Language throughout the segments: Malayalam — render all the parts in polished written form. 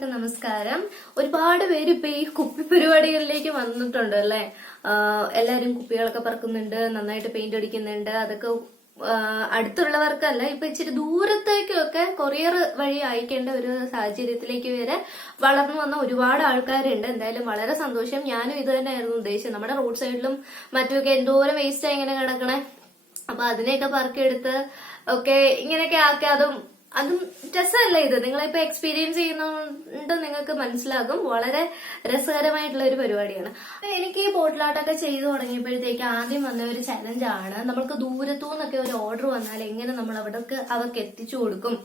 എല്ലാവർക്കും നമസ്കാരം. ഒരുപാട് പേര് ഇപ്പൊ ഈ കുപ്പി പരിപാടികളിലേക്ക് വന്നിട്ടുണ്ട് അല്ലെ. എല്ലാരും കുപ്പികളൊക്കെ പറക്കുന്നുണ്ട്, നന്നായിട്ട് പെയിന്റ് അടിക്കുന്നുണ്ട്. അതൊക്കെ അടുത്തുള്ളവർക്കല്ല, ഇപ്പൊ ഇച്ചിരി ദൂരത്തേക്കൊക്കെ കൊറിയർ വഴി അയക്കേണ്ട ഒരു സാഹചര്യത്തിലേക്ക് വരെ വളർന്നു വന്ന ഒരുപാട് ആൾക്കാരുണ്ട്. എന്തായാലും വളരെ സന്തോഷം. ഞാനും ഇത് തന്നെയായിരുന്നു ഉദ്ദേശിച്ചത്. നമ്മുടെ റോഡ് സൈഡിലും മറ്റുമൊക്കെ എന്തോരം വേസ്റ്റ് ഇങ്ങനെ കിടക്കണേ. അപ്പൊ അതിനെയൊക്കെ പറക്കിയെടുത്ത് ഒക്കെ ഇങ്ങനെയൊക്കെ ആക്കി അതും രസമല്ല. ഇത് നിങ്ങളിപ്പോ എക്സ്പീരിയൻസ് ചെയ്യുന്നുണ്ട്, നിങ്ങൾക്ക് മനസ്സിലാകും. വളരെ രസകരമായിട്ടുള്ള ഒരു പരിപാടിയാണ്. എനിക്ക് ഈ ബോട്ടിലാട്ടൊക്കെ ചെയ്തു തുടങ്ങിയപ്പോഴത്തേക്ക് ആദ്യം വന്ന ഒരു ചലഞ്ചാണ്, നമ്മൾക്ക് ദൂരത്തു നിന്നൊക്കെ ഒരു ഓർഡർ വന്നാൽ എങ്ങനെ നമ്മൾ അവർക്ക് എത്തിച്ചു കൊടുക്കും.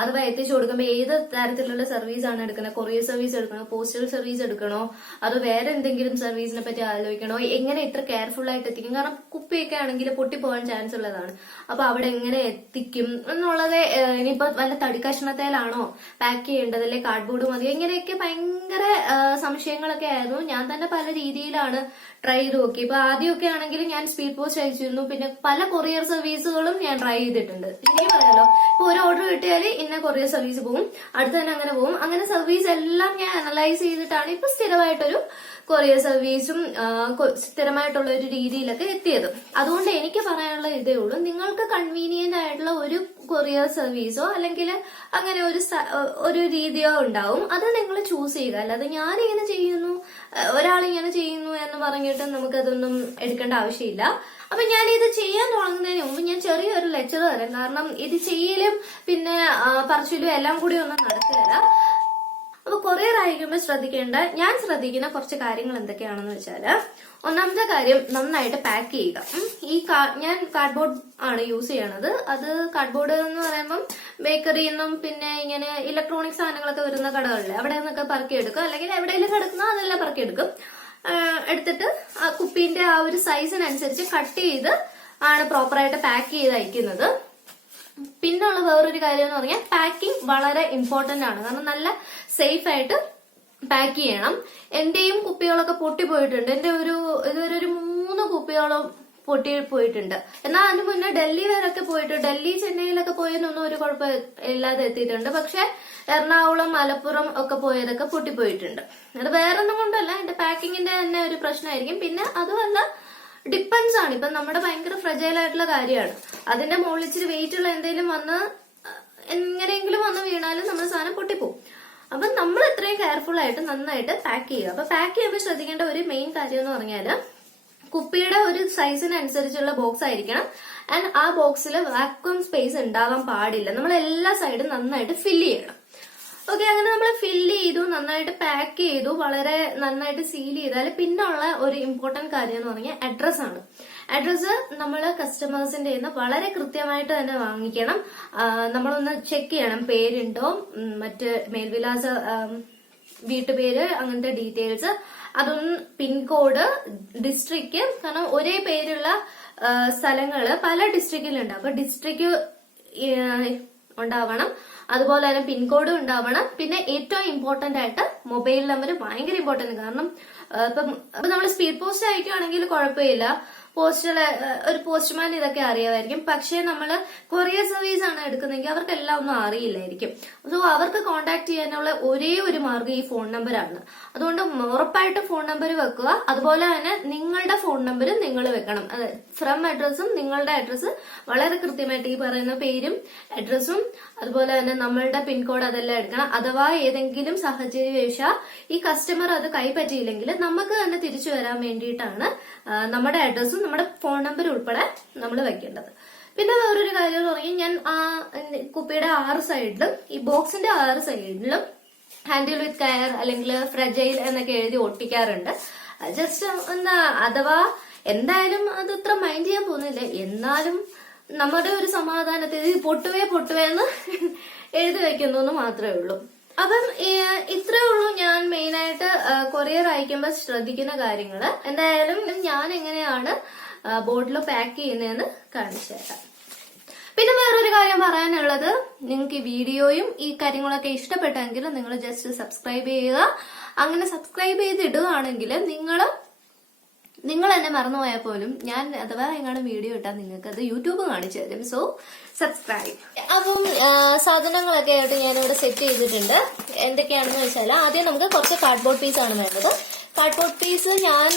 അഥവാ എത്തിച്ചു കൊടുക്കുമ്പോൾ ഏത് തരത്തിലുള്ള സർവീസ് ആണ് എടുക്കുന്നത്? കൊറിയർ സർവീസ് എടുക്കണോ, പോസ്റ്റൽ സർവീസ് എടുക്കണോ, അതോ വേറെ എന്തെങ്കിലും സർവീസിനെ പറ്റി ആലോചിക്കണോ? എങ്ങനെ ഇത്ര കെയർഫുൾ ആയിട്ട് എത്തിക്കും? കാരണം കുപ്പിയൊക്കെ ആണെങ്കിൽ പൊട്ടിപ്പോകാൻ ചാൻസ് ഉള്ളതാണ്. അപ്പൊ അവിടെ എങ്ങനെ എത്തിക്കും എന്നുള്ളത്, ഇനിയിപ്പോ വല്ല തടിക്കഷ്ണത്തേലാണോ പാക്ക് ചെയ്യേണ്ടത്, അല്ലെ കാർഡ്ബോർഡ് മതിയോ, ഇങ്ങനെയൊക്കെ ഭയങ്കര സംശയങ്ങളൊക്കെ ആയിരുന്നു. ഞാൻ തന്നെ പല രീതിയിലാണ് ട്രൈ ചെയ്ത് നോക്കി. ഇപ്പൊ ആദ്യമൊക്കെ ആണെങ്കിൽ ഞാൻ സ്പീഡ് പോസ്റ്റ് അയച്ചിരുന്നു. പിന്നെ പല കൊറിയർ സർവീസുകളും ഞാൻ ട്രൈ ചെയ്തിട്ടുണ്ട്. ശരിക്കും പറയാലോ, ഇപ്പൊ ഒരു ഓർഡർ കിട്ടിയാൽ ഇന്ന കൊറിയർ സർവീസ് പോകും, അടുത്ത് തന്നെ അങ്ങനെ പോകും. അങ്ങനെ സർവീസ് എല്ലാം ഞാൻ അനലൈസ് ചെയ്തിട്ടാണ് ഇപ്പൊ സ്ഥിരമായിട്ടൊരു കൊറിയർ സർവീസും സ്ഥിരമായിട്ടുള്ള ഒരു രീതിയിലൊക്കെ എത്തിയത്. അതുകൊണ്ട് എനിക്ക് പറയാനുള്ള ഇതേ ഉള്ളൂ, നിങ്ങൾക്ക് കൺവീനിയന്റ് ആയിട്ടുള്ള ഒരു കൊറിയർ സർവീസോ അല്ലെങ്കിൽ അങ്ങനെ ഒരു രീതിയോ ഉണ്ടാവും. അത് നിങ്ങൾ ചൂസ് ചെയ്യുക. അല്ലാതെ ഞാനിങ്ങനെ ചെയ്യുന്നു, ഒരാളിങ്ങനെ ചെയ്യുന്നു എന്ന് പറഞ്ഞിട്ട് നമുക്കതൊന്നും എടുക്കേണ്ട ആവശ്യമില്ല. അപ്പൊ ഞാൻ ഇത് ചെയ്യാൻ തുടങ്ങുന്നതിന് മുമ്പ് ഞാൻ ചെറിയൊരു ലെക്ചർ തരാം. കാരണം ഇത് ചെയ്യലും പിന്നെ പറച്ചിലും എല്ലാം കൂടി ഒന്നും നടക്കുകയില്ല. അപ്പൊ കൊറിയർ അയക്കുമ്പോൾ ഞാൻ ശ്രദ്ധിക്കുന്ന കുറച്ച് കാര്യങ്ങൾ എന്തൊക്കെയാണെന്ന് വെച്ചാല്, ഒന്നാമത്തെ കാര്യം നന്നായിട്ട് പാക്ക് ചെയ്യുക. ഞാൻ കാർഡ്ബോർഡ് ആണ് യൂസ് ചെയ്യണത്. അത് കാർഡ്ബോർഡ് എന്ന് പറയുമ്പം ബേക്കറിയിൽ നിന്നും പിന്നെ ഇങ്ങനെ ഇലക്ട്രോണിക് സാധനങ്ങളൊക്കെ വരുന്ന കടകളിലെ അവിടെ നിന്നൊക്കെ പറക്കിയെടുക്കും, അല്ലെങ്കിൽ എവിടെയെങ്കിലും കിടക്കുന്നോ അതെല്ലാം പറക്കിയെടുക്കും. എടുത്തിട്ട് ആ കുപ്പീന്റെ ആ ഒരു സൈസിനനുസരിച്ച് കട്ട് ചെയ്ത് ആണ് പ്രോപ്പറായിട്ട് പാക്ക് ചെയ്ത് അയക്കുന്നത്. പിന്നുള്ള വേറൊരു കാര്യം എന്ന് പറഞ്ഞാൽ പാക്കിംഗ് വളരെ ഇമ്പോർട്ടന്റ് ആണ്. കാരണം നല്ല സേഫ് ആയിട്ട് പാക്ക് ചെയ്യണം. എന്റെയും കുപ്പികളൊക്കെ പൊട്ടിപ്പോയിട്ടുണ്ട്. എന്റെ ഇതുവരെ ഒരു 3 കുപ്പിയോളം പൊട്ടിപ്പോയിട്ടുണ്ട്. എന്നാൽ അതിന് മുന്നേ ഡൽഹി വരെയൊക്കെ പോയിട്ട്, ഡൽഹി ചെന്നൈയിലൊക്കെ പോയതൊന്നും ഒരു കുഴപ്പമില്ലാതെ എത്തിയിട്ടുണ്ട്. പക്ഷെ എറണാകുളം, മലപ്പുറം ഒക്കെ പോയതൊക്കെ പൊട്ടിപ്പോയിട്ടുണ്ട്. അത് വേറൊന്നും കൊണ്ടല്ല, എന്റെ പാക്കിങ്ങിന്റെ തന്നെ ഒരു പ്രശ്നമായിരിക്കും. പിന്നെ അതുമല്ല, ഡിപ്പെൻസ് ആണ്. ഇപ്പൊ നമ്മുടെ ഭയങ്കര ഫ്രജൈൽ ആയിട്ടുള്ള കാര്യമാണ്. അതിന്റെ മുകളിൽ ഇച്ചിരി വെയിറ്റ് ഉള്ള എന്തെങ്കിലും എങ്ങനെയെങ്കിലും വന്ന് വീണാലും നമ്മുടെ സാധനം പൊട്ടിപ്പോവും. അപ്പൊ നമ്മൾ എത്രയും കെയർഫുൾ ആയിട്ട് നന്നായിട്ട് പാക്ക് ചെയ്യുക. അപ്പൊ പാക്ക് ചെയ്യുമ്പോൾ ശ്രദ്ധിക്കേണ്ട ഒരു മെയിൻ കാര്യം എന്ന് പറഞ്ഞാല്, കുപ്പിയുടെ ഒരു സൈസിനനുസരിച്ചുള്ള ബോക്സ് ആയിരിക്കണം. ആൻഡ് ആ ബോക്സിൽ വാക്വം സ്പേസ് ഉണ്ടാവാൻ പാടില്ല. നമ്മൾ എല്ലാ സൈഡും നന്നായിട്ട് ഫില്ല് ചെയ്യണം. ഓക്കെ, അങ്ങനെ നമ്മൾ ഫില്ല് ചെയ്തു, നന്നായിട്ട് പാക്ക് ചെയ്തു, വളരെ നന്നായിട്ട് സീൽ ചെയ്താൽ പിന്നുള്ള ഒരു ഇമ്പോർട്ടന്റ് കാര്യം എന്ന് പറഞ്ഞാൽ അഡ്രസ് ആണ്. അഡ്രസ് നമ്മൾ കസ്റ്റമേഴ്സിന്റെ വളരെ കൃത്യമായിട്ട് തന്നെ വാങ്ങിക്കണം. നമ്മളൊന്ന് ചെക്ക് ചെയ്യണം, പേരുണ്ടോ, മറ്റ് മേൽവിലാസ വീട്ടുപേര്, അങ്ങനത്തെ ഡീറ്റെയിൽസ്, അതൊന്നും പിൻകോഡ്, ഡിസ്ട്രിക്ട്. കാരണം ഒരേ പേരുള്ള സ്ഥലങ്ങള് പല ഡിസ്ട്രിക്റ്റിലുണ്ട്. അപ്പൊ ഡിസ്ട്രിക്ട് ഉണ്ടാവണം, അതുപോലെ തന്നെ പിൻകോഡും ഉണ്ടാവണം. പിന്നെ ഏറ്റവും ഇമ്പോർട്ടന്റ് ആയിട്ട് മൊബൈൽ നമ്പർ ഭയങ്കര ഇമ്പോർട്ടന്റ്. കാരണം ഇപ്പൊ നമ്മൾ സ്പീഡ് പോസ്റ്റ് അയക്കുകയാണെങ്കിൽ കുഴപ്പമില്ല, ഒരു പോസ്റ്റ്മാൻ ഇതൊക്കെ അറിയാമായിരിക്കും. പക്ഷെ നമ്മള് കൊറിയർ സർവീസ് ആണ് എടുക്കുന്നതെങ്കിൽ അവർക്കെല്ലാം ഒന്നും അറിയില്ലായിരിക്കും. സോ അവർക്ക് കോണ്ടാക്ട് ചെയ്യാനുള്ള ഒരേ ഒരു മാർഗം ഈ ഫോൺ നമ്പറാണ്. അതുകൊണ്ട് ഉറപ്പായിട്ട് ഫോൺ നമ്പർ വെക്കുക. അതുപോലെ തന്നെ നിങ്ങളുടെ ഫോൺ നമ്പർ നിങ്ങൾ വെക്കണം. അതെ, ഫ്രം അഡ്രസ്സും നിങ്ങളുടെ അഡ്രസ്സ് വളരെ കൃത്യമായിട്ട്, ഈ പറയുന്ന പേരും അഡ്രസ്സും അതുപോലെ തന്നെ നമ്മളുടെ പിൻകോഡ് അതെല്ലാം എടുക്കണം. അഥവാ ഏതെങ്കിലും സാഹചര്യവശാൽ ഈ കസ്റ്റമർ അത് കൈപ്പറ്റിയില്ലെങ്കിൽ നമുക്ക് തന്നെ തിരിച്ചു വരാൻ വേണ്ടിയിട്ടാണ് നമ്മുടെ അഡ്രസ്സും നമ്മുടെ ഫോൺ നമ്പർ ഉൾപ്പെടെ നമ്മൾ വെക്കേണ്ടത്. പിന്നെ വേറൊരു കാര്യം എന്ന് പറഞ്ഞാൽ, ഞാൻ ആ കുപ്പിയുടെ 6 സൈഡിലും ഈ ബോക്സിന്റെ 6 സൈഡിലും ഹാൻഡിൽ വിത്ത് കെയർ അല്ലെങ്കിൽ ഫ്രജൈൽ എന്നൊക്കെ എഴുതി ഒട്ടിക്കാറുണ്ട്. ജസ്റ്റ് എന്താ, അഥവാ എന്തായാലും അത് ഇത്ര മൈൻഡ് ചെയ്യാൻ പോകുന്നില്ല, എന്നാലും നമ്മുടെ ഒരു സമാധാനത്തിൽ പൊട്ടുവേ എന്ന് എഴുതി വെക്കുന്നു മാത്രമേ ഉള്ളൂ. അപ്പം ഇത്രേ ഉള്ളൂ ഞാൻ മെയിനായിട്ട് കൊറിയർ അയക്കുമ്പോൾ ശ്രദ്ധിക്കുന്ന കാര്യങ്ങള്. എന്തായാലും ഞാൻ എങ്ങനെയാണ് ബോട്ടിൽ പാക്ക് ചെയ്യുന്നതെന്ന് കാണിച്ചു തരാം. പിന്നെ വേറൊരു കാര്യം പറയാനുള്ളത്, നിങ്ങൾക്ക് ഈ വീഡിയോയും ഈ കാര്യങ്ങളൊക്കെ ഇഷ്ടപ്പെട്ടെങ്കിൽ നിങ്ങൾ ജസ്റ്റ് സബ്സ്ക്രൈബ് ചെയ്യുക. അങ്ങനെ സബ്സ്ക്രൈബ് ചെയ്തിടുകയാണെങ്കിൽ നിങ്ങൾ നിങ്ങൾ എന്നെ മറന്നുപോയാൽ പോലും ഞാൻ അഥവാ എങ്ങാനും വീഡിയോ ഇട്ടാൽ നിങ്ങൾക്ക് അത് യൂട്യൂബ് കാണിച്ചു തരും. So subscribe. അപ്പം സാധനങ്ങളൊക്കെ ആയിട്ട് ഞാനിവിടെ സെറ്റ് ചെയ്തിട്ടുണ്ട്. എന്തൊക്കെയാണെന്ന് വെച്ചാൽ ആദ്യം നമുക്ക് കുറച്ച് കാർഡ്ബോർഡ് പീസ് ആണ് വേണ്ടത്. കാർഡ്ബോർഡ് പീസ് ഞാൻ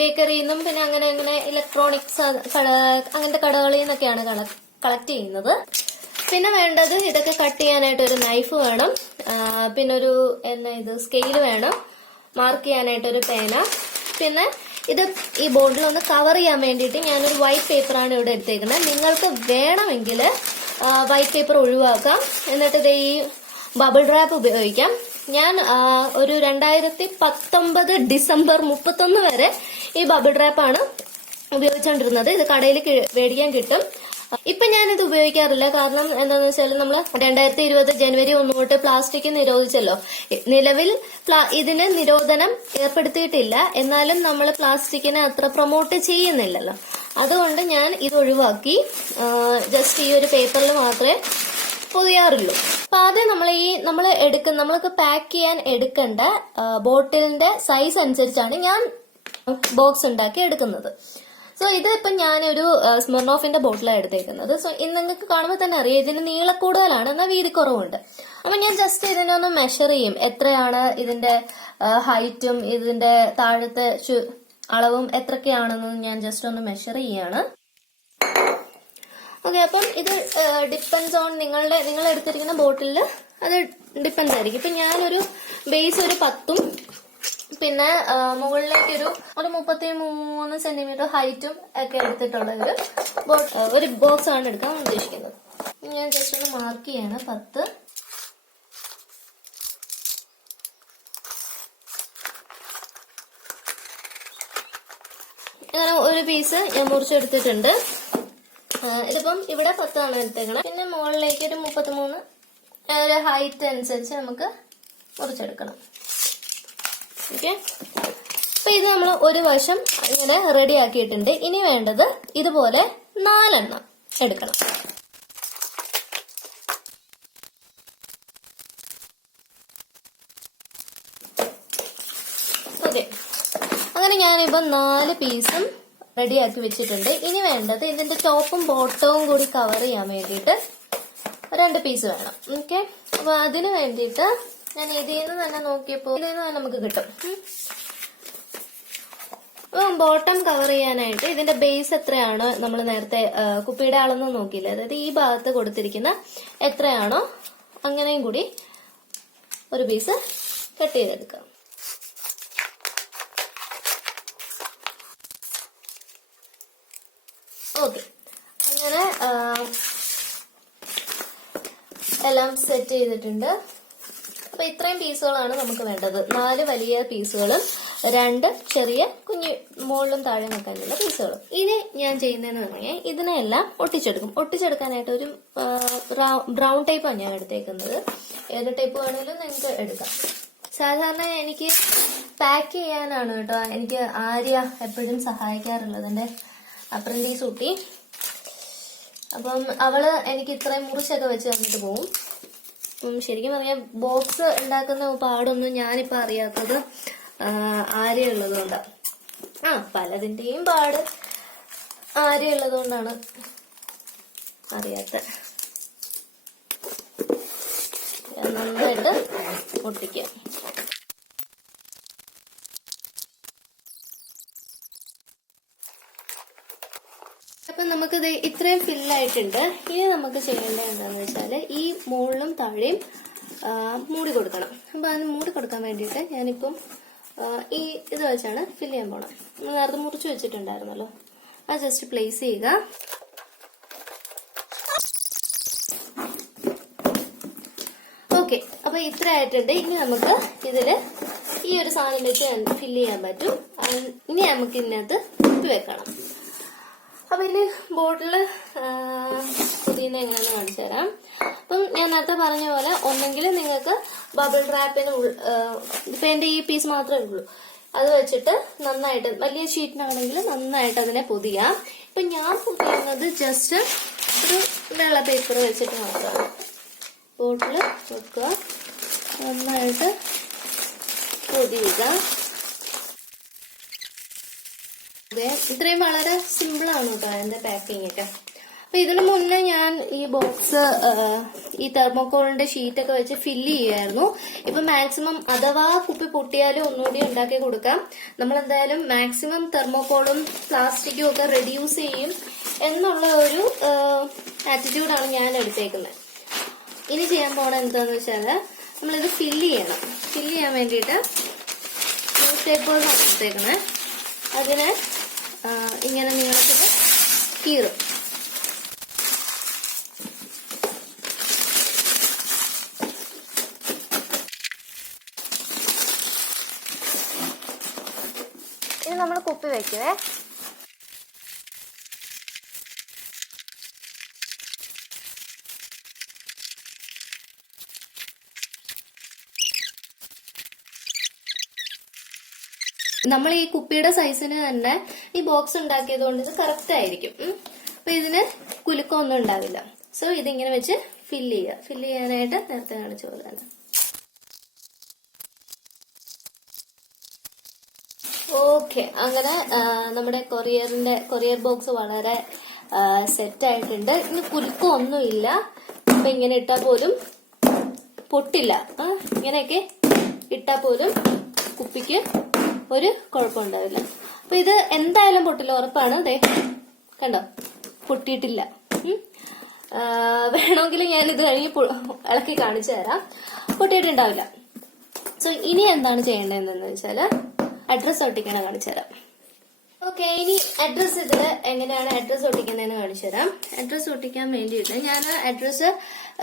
ബേക്കറിയിൽ നിന്നും പിന്നെ അങ്ങനെ ഇലക്ട്രോണിക്സ് അങ്ങനത്തെ കടകളിൽ നിന്നൊക്കെയാണ് കളക്ട് ചെയ്യുന്നത്. പിന്നെ വേണ്ടത് ഇതൊക്കെ കട്ട് ചെയ്യാനായിട്ട് ഒരു നൈഫ് വേണം, പിന്നെ ഒരു സ്കെയിൽ വേണം, മാർക്ക് ചെയ്യാനായിട്ട് ഒരു പേന, പിന്നെ ഇത് ഈ ബോർഡിൽ ഒന്ന് കവർ ചെയ്യാൻ വേണ്ടിയിട്ട് ഞാനൊരു വൈറ്റ് പേപ്പറാണ് ഇവിടെ എടുത്തേക്കുന്നത്. നിങ്ങൾക്ക് വേണമെങ്കിൽ വൈറ്റ് പേപ്പർ ഒഴിവാക്കാം, എന്നിട്ട് ഇത് ഈ ബബിൾ റാപ്പ് ഉപയോഗിക്കാം. ഞാൻ ഒരു 2019 ഡിസംബർ 31 വരെ ഈ ബബിൾ റാപ്പാണ് ഉപയോഗിച്ചുകൊണ്ടിരുന്നത്. ഇത് കടയിൽ മേടിക്കാൻ കിട്ടും. ഇപ്പൊ ഞാനിത് ഉപയോഗിക്കാറില്ല. കാരണം എന്താണെന്ന് വെച്ചാൽ നമ്മൾ 2020 ജനുവരി 1 തൊട്ട് പ്ലാസ്റ്റിക് നിരോധിച്ചല്ലോ. നിലവിൽ ഇതിന് നിരോധനം ഏർപ്പെടുത്തിയിട്ടില്ല, എന്നാലും നമ്മൾ പ്ലാസ്റ്റിക്കിനെ അത്ര പ്രൊമോട്ട് ചെയ്യുന്നില്ലല്ലോ. അതുകൊണ്ട് ഞാൻ ഇത് ഒഴിവാക്കി ജസ്റ്റ് ഈ ഒരു പേപ്പറിൽ മാത്രമേ പൊതിയാറുള്ളൂ. അപ്പൊ ആദ്യം നമ്മൾക്ക് പാക്ക് ചെയ്യാൻ എടുക്കേണ്ട ബോട്ടിലിന്റെ സൈസ് അനുസരിച്ചാണ് ഞാൻ ബോക്സ് ഉണ്ടാക്കി എടുക്കുന്നത്. സോ ഇത് ഇപ്പൊ ഞാനൊരു സ്മിർനോഫിന്റെ ബോട്ടിലാണ് എടുത്തേക്കുന്നത്. സോ ഇത് നിങ്ങൾക്ക് കാണുമ്പോൾ തന്നെ അറിയാം, ഇതിന് നീളക്കൂടുതലാണ്, എന്നാൽ വീതി കുറവുണ്ട്. അപ്പൊ ഞാൻ ജസ്റ്റ് ഇതിനെ ഒന്ന് മെഷർ ചെയ്യും, എത്രയാണ് ഇതിന്റെ ഹൈറ്റും ഇതിന്റെ താഴത്തെ അളവും എത്രയൊക്കെയാണെന്ന് ഞാൻ ജസ്റ്റ് ഒന്ന് മെഷർ ചെയ്യാണ്. ഓക്കെ, അപ്പം ഇത് ഡിപ്പെൻസ് ഓൺ നിങ്ങൾ എടുത്തിരിക്കുന്ന ബോട്ടിലിൽ അത് ഡിപ്പെൻസ് ആയിരിക്കും. ഇപ്പൊ ഞാനൊരു ബേസ് ഒരു 10ഉം പിന്നെ മുകളിലേക്ക് ഒരു 33 സെന്റിമീറ്റർ ഹൈറ്റും ഒക്കെ എടുത്തിട്ടുള്ള ഒരു ബോക്സ് ആണ് എടുക്കാൻ ഉദ്ദേശിക്കുന്നത്. ഞാൻ ജസ്റ്റ് ഒന്ന് മാർക്ക് ചെയ്യാണ് 10. അങ്ങനെ ഒരു പീസ് ഞാൻ മുറിച്ചെടുത്തിട്ടുണ്ട്. ഇതിപ്പം ഇവിടെ 10 ആണ് എടുത്തേക്കണം. പിന്നെ മുകളിലേക്ക് ഒരു 33 ഹൈറ്റ് അനുസരിച്ച് നമുക്ക് മുറിച്ചെടുക്കണം. ഓക്കെ, അപ്പൊ ഇത് നമ്മൾ ഒരു വശം ഇങ്ങനെ റെഡി ആക്കിയിട്ടുണ്ട്. ഇനി വേണ്ടത് ഇതുപോലെ 4 എണ്ണം എടുക്കണം. ഓക്കെ, അങ്ങനെ ഞാനിപ്പോ 4 പീസും റെഡിയാക്കി വെച്ചിട്ടുണ്ട്. ഇനി വേണ്ടത് ഇതിന്റെ ടോപ്പും ബോട്ടവും കൂടി കവർ ചെയ്യാൻ വേണ്ടിയിട്ട് 2 പീസ് വേണം. ഓക്കെ, അപ്പൊ അതിന് വേണ്ടിയിട്ട് ഞാൻ ഇതിൽ നിന്ന് തന്നെ നോക്കിയപ്പോ ഇതിൽ നിന്ന് തന്നെ നമുക്ക് കിട്ടും. അപ്പം ബോട്ടം കവർ ചെയ്യാനായിട്ട് ഇതിന്റെ ബേസ് എത്രയാണോ നമ്മൾ നേരത്തെ കുപ്പിയുടെ അളന്ന് നോക്കിയില്ല, അതായത് ഈ ഭാഗത്ത് കൊടുത്തിരിക്കുന്ന എത്രയാണോ അങ്ങനെയും കൂടി ഒരു പീസ് കട്ട് ചെയ്തെടുക്കാം. ഓക്കെ, അങ്ങനെ എല്ലാം സെറ്റ് ചെയ്തിട്ടുണ്ട്. അപ്പൊ ഇത്രയും പീസുകളാണ് നമുക്ക് വേണ്ടത്. 4 വലിയ പീസുകളും 2 ചെറിയ കുഞ്ഞു മുകളിലും താഴെ നിൽക്കാനുള്ള പീസുകളും. ഇനി ഞാൻ ചെയ്യുന്നതെന്ന് പറഞ്ഞാൽ ഇതിനെല്ലാം ഒട്ടിച്ചെടുക്കും. ഒട്ടിച്ചെടുക്കാനായിട്ട് ഒരു ബ്രൗൺ ടേപ്പാണ് ഞാൻ എടുത്തേക്കുന്നത്. ഏത് ടേപ്പ് വേണമെങ്കിലും നിങ്ങൾക്ക് എടുക്കാം. സാധാരണ എനിക്ക് പാക്ക് ചെയ്യാനാണ് കേട്ടോ എനിക്ക് ആര്യ എപ്പോഴും സഹായിക്കാറുള്ളത്, എന്റെ അപ്രന്റീസ് കുട്ടി. അപ്പം അവള് എനിക്ക് ഇത്രയും മുറിച്ചൊക്കെ വെച്ച് തന്നിട്ട് പോകും. ശരിക്കും പറഞ്ഞാൽ ബോക്സ് ഉണ്ടാക്കുന്ന പാടൊന്നും ഞാനിപ്പോ അറിയാത്തത് ആര്യയുള്ളത് കൊണ്ടാണ്. പലതിന്റെയും പാട് ആര്യയുള്ളത് കൊണ്ടാണ് അറിയാത്ത. നന്നായിട്ട് ഒട്ടിക്കാം. അപ്പൊ നമുക്കിത് ഇത്രയും ഫില്ലായിട്ടുണ്ട്. ഇനി നമുക്ക് ചെയ്യേണ്ടത് എന്താണെന്ന് വെച്ചാൽ ഈ മുകളിലും താഴെയും മൂടി കൊടുക്കണം. അപ്പൊ അതിന് മൂടി കൊടുക്കാൻ വേണ്ടിയിട്ട് ഞാനിപ്പം ഇത് വെച്ചാണ് ഫില്ല് ചെയ്യാൻ പോണം. നേരത്തെ മുറിച്ച് വെച്ചിട്ടുണ്ടായിരുന്നല്ലോ, അത് ജസ്റ്റ് പ്ലേസ് ചെയ്യുക. ഓക്കെ, അപ്പൊ ഇത്ര ആയിട്ടുണ്ട്. ഇനി നമുക്ക് ഇതില് ഈ ഒരു സാധനം വെച്ച് ഫില്ല് ചെയ്യാൻ പറ്റും. ഇനി നമുക്ക് ഇതിനകത്ത് ഉപ്പ് വെക്കണം. അപ്പൊ ഇനി ബോട്ടില് പുതിയ എങ്ങനെയാണെന്ന് കാണിച്ചു തരാം. അപ്പം ഞാൻ നേരത്തെ പറഞ്ഞ പോലെ ഒന്നെങ്കിൽ നിങ്ങൾക്ക് ബബിൾ റാപ്പിന് ഇപ്പൊ എന്റെ ഈ പീസ് മാത്രമേ ഉള്ളൂ, അത് വെച്ചിട്ട് നന്നായിട്ട് വലിയ ഷീറ്റിനാണെങ്കിൽ നന്നായിട്ട് അതിനെ പൊതിയാം. ഇപ്പൊ ഞാൻ പൊതിയുന്നത് ജസ്റ്റ് ഒരു വെള്ള പേപ്പർ വെച്ചിട്ട് മാത്രമാണ്. ബോട്ടില് വെക്കുക, നന്നായിട്ട് പൊതിയുക. ഇത്രയും വളരെ സിമ്പിളാണ് കേട്ടോ അതിന്റെ പാക്കിംഗ് ഒക്കെ. അപ്പൊ ഇതിനു മുന്നേ ഞാൻ ഈ ബോക്സ് ഈ തെർമോക്കോളിന്റെ ഷീറ്റൊക്കെ വെച്ച് ഫില്ല് ചെയ്യുമായിരുന്നു. ഇപ്പൊ മാക്സിമം അഥവാ കുപ്പി പൊട്ടിയാലും ഒന്നുകൂടി ഉണ്ടാക്കി കൊടുക്കാം. നമ്മൾ എന്തായാലും മാക്സിമം തെർമോക്കോളും പ്ലാസ്റ്റിക്കും ഒക്കെ റെഡ്യൂസ് ചെയ്യും എന്നുള്ള ഒരു ആറ്റിറ്റ്യൂഡാണ് ഞാൻ എടുത്തേക്കുന്നത്. ഇനി ചെയ്യാൻ പോണ എന്താന്ന് വെച്ചാല് നമ്മളിത് ഫില്ല് ചെയ്യണം. ഫില്ല് ചെയ്യാൻ വേണ്ടിയിട്ട് ന്യൂസ് പേപ്പേഴ്സ് ആണ് എടുത്തേക്കുന്നത്. അതിന് ഇങ്ങനെ നിങ്ങൾക്കിത് കീറും. ഇനി നമ്മൾ കുപ്പി വെക്കുവേ. നമ്മൾ ഈ കുപ്പിയുടെ സൈസിന് തന്നെ ഈ ബോക്സ് ഉണ്ടാക്കിയത് കൊണ്ട് ഇത് കറക്റ്റ് ആയിരിക്കും. അപ്പൊ ഇതിന് കുലുക്കമൊന്നും ഉണ്ടാവില്ല. സോ ഇതിങ്ങനെ വെച്ച് ഫില്ല് ചെയ്യുക. ഫില്ല് ചെയ്യാനായിട്ട് നേരത്തെ കാണിച്ച പോലെ തന്നെ. ഓക്കെ, അങ്ങനെ നമ്മുടെ കൊറിയർ ബോക്സ് വളരെ സെറ്റ് ആയിട്ടുണ്ട്. ഇനി കുലുക്കമൊന്നുമില്ല. അപ്പൊ ഇങ്ങനെ ഇട്ടാൽ പോലും പൊട്ടില്ല. ഇങ്ങനെയൊക്കെ ഇട്ടാൽ പോലും കുപ്പിക്ക് ഒരു കുഴപ്പമുണ്ടാവില്ല. അപ്പൊ ഇത് എന്തായാലും പൊട്ടില്ല, ഉറപ്പാണ്. ദേ കണ്ടോ, പൊട്ടിയിട്ടില്ല. വേണമെങ്കിൽ ഞാൻ ഇത് കഴിഞ്ഞ് ഇളക്കി കാണിച്ചു തരാം. പൊട്ടിയിട്ടുണ്ടാവില്ല. സോ ഇനി എന്താണ് ചെയ്യേണ്ടതെന്ന് വെച്ചാല് അഡ്രസ് ഒട്ടിക്കണ കാണിച്ചു തരാം. ഓക്കെ, ഇനി അഡ്രസ് ഇതില് എങ്ങനെയാണ് അഡ്രസ് ഒട്ടിക്കുന്നതെന്ന് കാണിച്ചു തരാം. അഡ്രസ് ഒട്ടിക്കാൻ വേണ്ടിയിട്ട് ഞാൻ അഡ്രസ്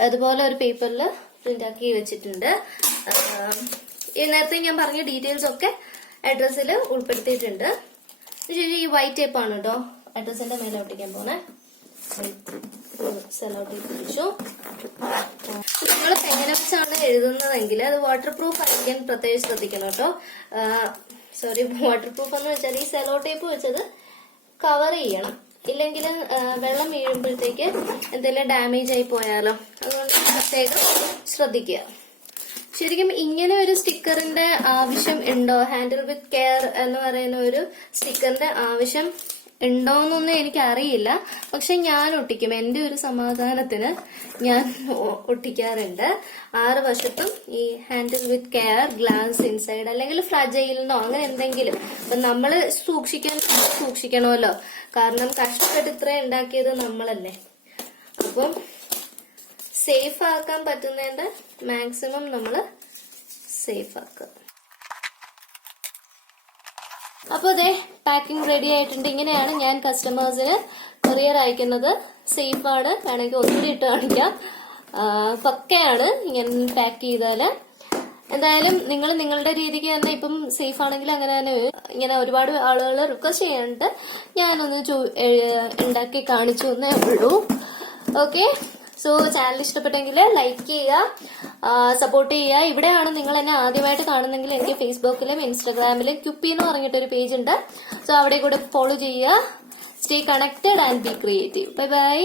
ഇതുപോലെ ഒരു പേപ്പറിൽ പ്രിന്റ് ആക്കി വെച്ചിട്ടുണ്ട്. നേരത്തെ ഞാൻ പറഞ്ഞ ഡീറ്റെയിൽസ് ഒക്കെ അഡ്രസ്സിൽ ഉൾപ്പെടുത്തിയിട്ടുണ്ട്. ഈ വൈറ്റ് ടേപ്പാണ് കേട്ടോ അഡ്രസ്സിന്റെ മേലെ ഒട്ടിക്കാൻ പോണേ. സെലോ ടേപ്പ് വെച്ചു. നിങ്ങൾ എങ്ങനെ വെച്ചാണ് എഴുതുന്നതെങ്കിൽ അത് വാട്ടർ പ്രൂഫ് ആയിരിക്കാൻ പ്രത്യേകിച്ച് ശ്രദ്ധിക്കണം കേട്ടോ. സോറി, വാട്ടർ പ്രൂഫ് എന്ന് വെച്ചാൽ ഈ സെലോ ടേപ്പ് വെച്ചത് കവർ ചെയ്യണം. ഇല്ലെങ്കിൽ വെള്ളം വീഴുമ്പോഴത്തേക്ക് എന്തെങ്കിലും ഡാമേജ് ആയി പോയാലോ. അതുകൊണ്ട് പ്രത്യേകം ശ്രദ്ധിക്കുക. ശരിക്കും ഇങ്ങനെ ഒരു സ്റ്റിക്കറിന്റെ ആവശ്യം ഉണ്ടോ? ഹാൻഡിൽ വിത്ത് കെയർ എന്ന് പറയുന്ന ഒരു സ്റ്റിക്കറിന്റെ ആവശ്യം ഉണ്ടോന്നൊന്നും എനിക്ക് അറിയില്ല. പക്ഷെ ഞാൻ ഒട്ടിക്കും. എന്റെ ഒരു സമാധാനത്തിന് ഞാൻ ഒട്ടിക്കാറുണ്ട്. 6 വശത്തും ഈ handle with care, glass inside, അല്ലെങ്കിൽ ഫ്രജൈലിനോ അങ്ങനെ എന്തെങ്കിലും. അപ്പൊ നമ്മള് സൂക്ഷിക്കണമല്ലോ. കാരണം കഷ്ടപ്പെട്ട് ഇത്ര ഉണ്ടാക്കിയത് നമ്മളല്ലേ. അപ്പം സേഫ് ആക്കാൻ പറ്റുന്നതിന്റെ മാക്സിമം നമ്മള് സേഫ് ആക്കുക. അപ്പൊ അതെ, പാക്കിംഗ് റെഡി ആയിട്ടുണ്ട്. ഇങ്ങനെയാണ് ഞാൻ കസ്റ്റമേഴ്സിന് കൊറിയർ അയക്കുന്നത്. സേഫ് ആണ്. വേണമെങ്കിൽ ഒന്നുകൂടി ഇട്ട് കാണിക്കാം. പക്കയാണ് ഇങ്ങനെ പാക്ക് ചെയ്താല്. എന്തായാലും നിങ്ങൾ നിങ്ങളുടെ രീതിക്ക് തന്നെ ഇപ്പം സേഫ് ആണെങ്കിൽ അങ്ങനെ തന്നെ. ഇങ്ങനെ ഒരുപാട് ആളുകൾ റിക്വസ്റ്റ് ചെയ്യാനുണ്ട്. ഞാനൊന്ന് ഉണ്ടാക്കി കാണിച്ചു എന്നേ ഉള്ളൂ. ഓക്കെ, സോ ചാനൽ ഇഷ്ടപ്പെട്ടെങ്കിൽ ലൈക്ക് ചെയ്യുക, സപ്പോർട്ട് ചെയ്യുക. ഇവിടെയാണ് നിങ്ങൾ എന്നെ ആദ്യമായിട്ട് കാണുന്നെങ്കിൽ എനിക്ക് ഫേസ്ബുക്കിലും ഇൻസ്റ്റാഗ്രാമിലും ക്യുപ്പി എന്ന് പറഞ്ഞിട്ടൊരു പേജ് ഉണ്ട്. സോ അവിടെ കൂടെ ഫോളോ ചെയ്യുക. Stay connected and B creative. Bye bye.